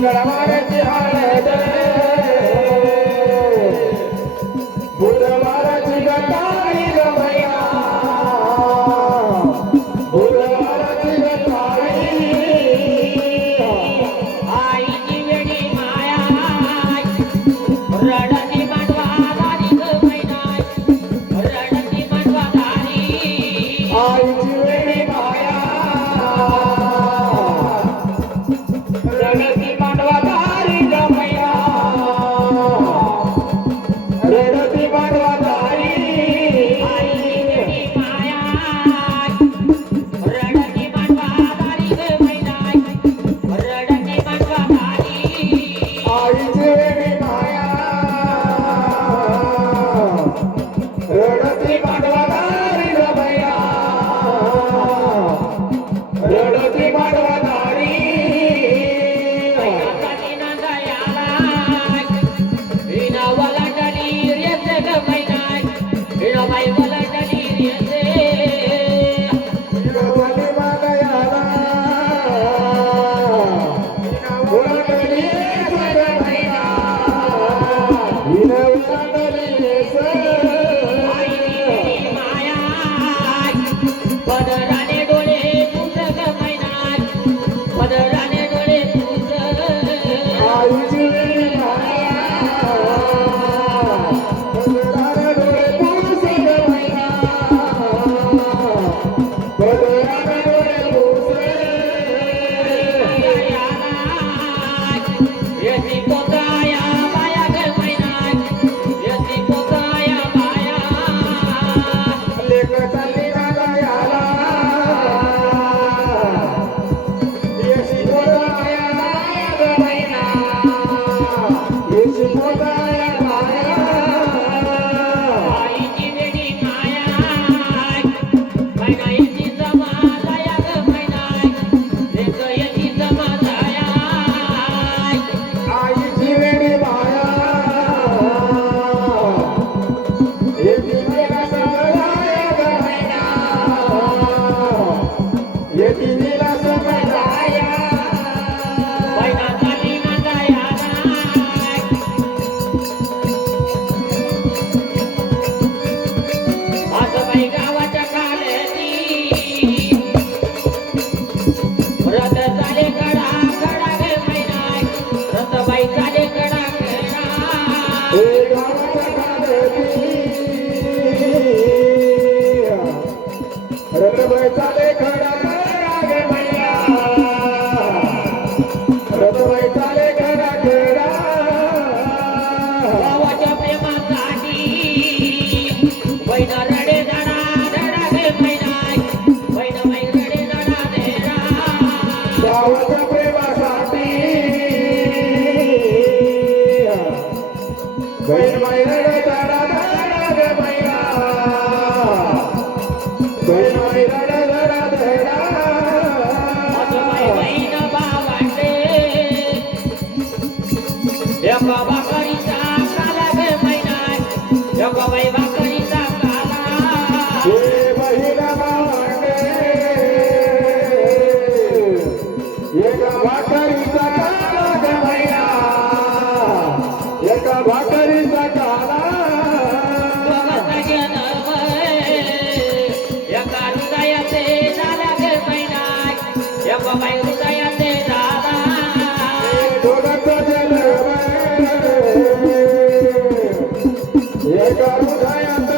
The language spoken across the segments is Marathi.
Thank you. Zion.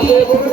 আমাদের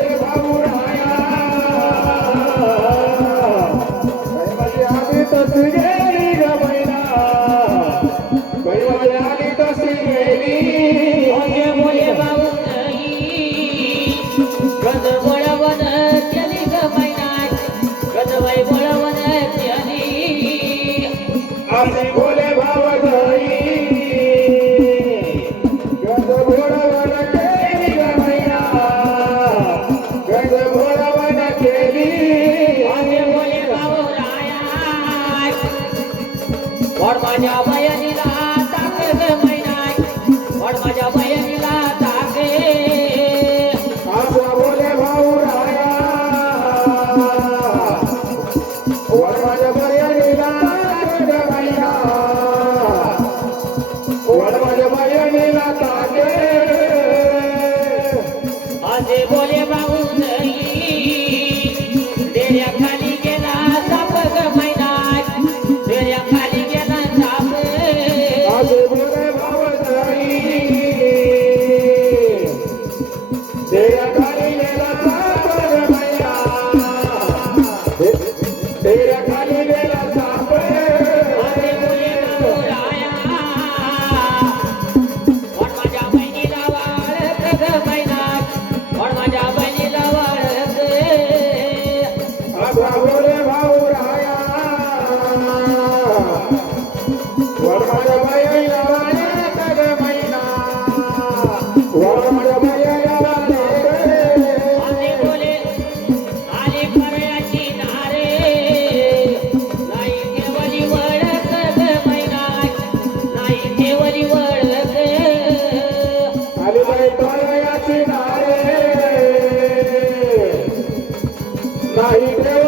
Bye.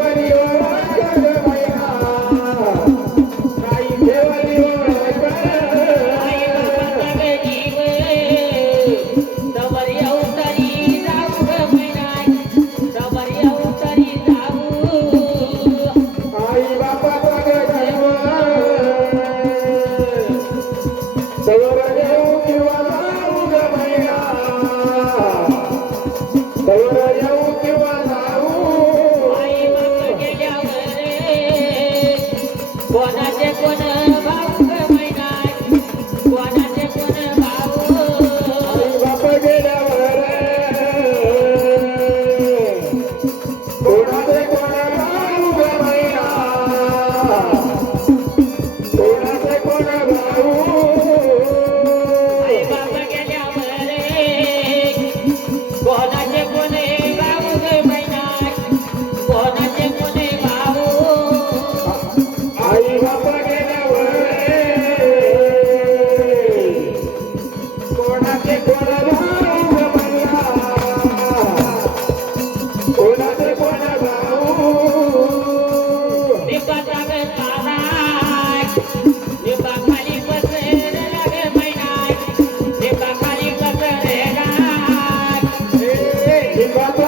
Grazie.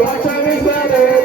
Watch time is better.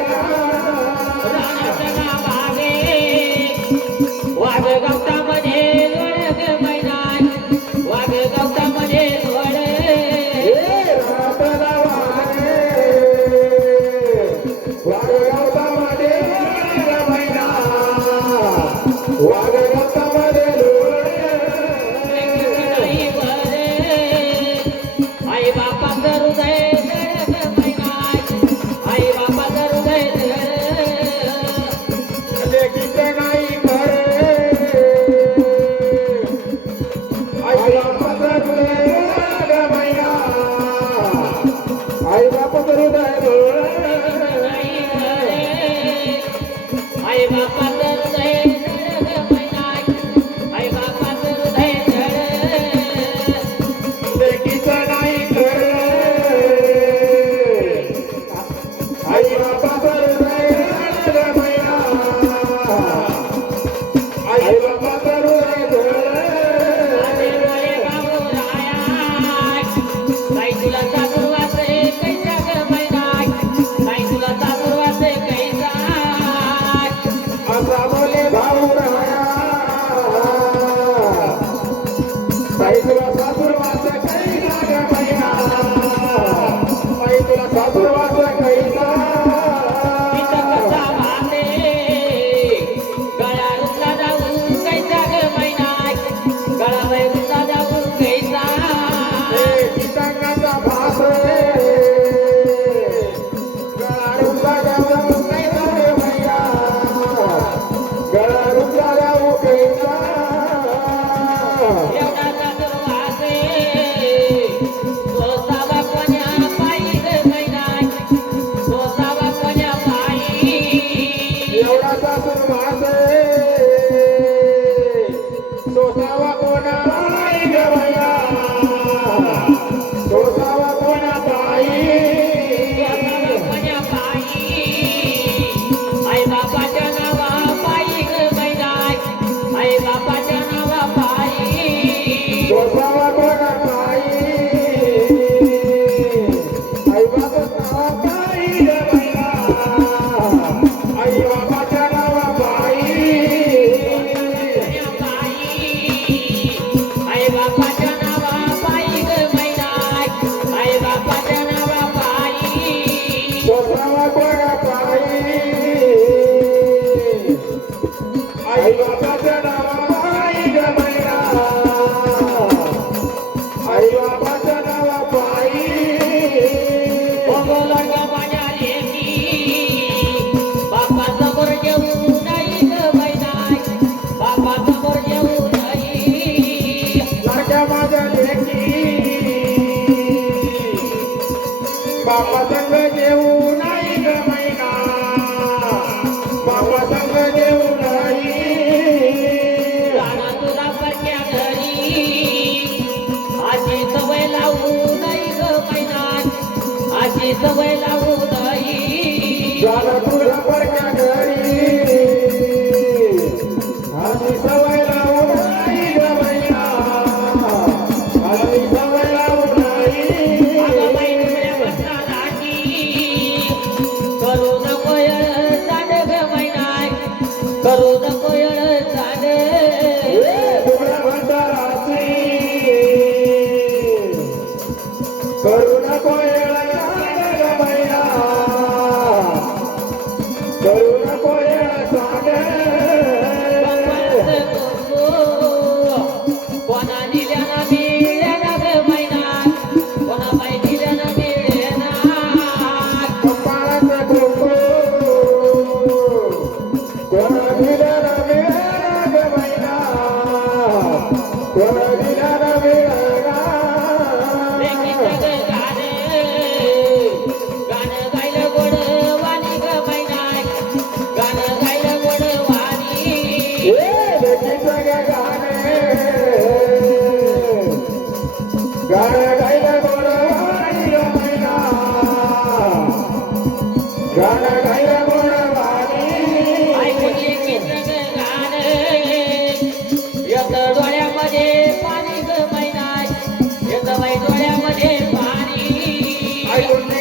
Obrigado, गाणं काही डोळ्या पाणी गाणं खायला पाणी येत डोळ्यामध्ये पाणी डोळ्यामध्ये पाणी गाणे येत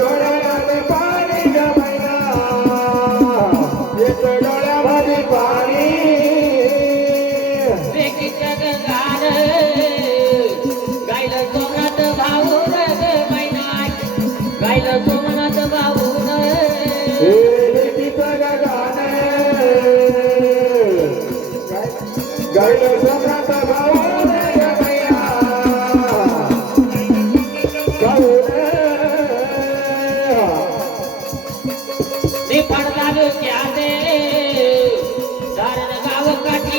डोळ्यामध्ये पाणी येत डोळ्यामध्ये पाणी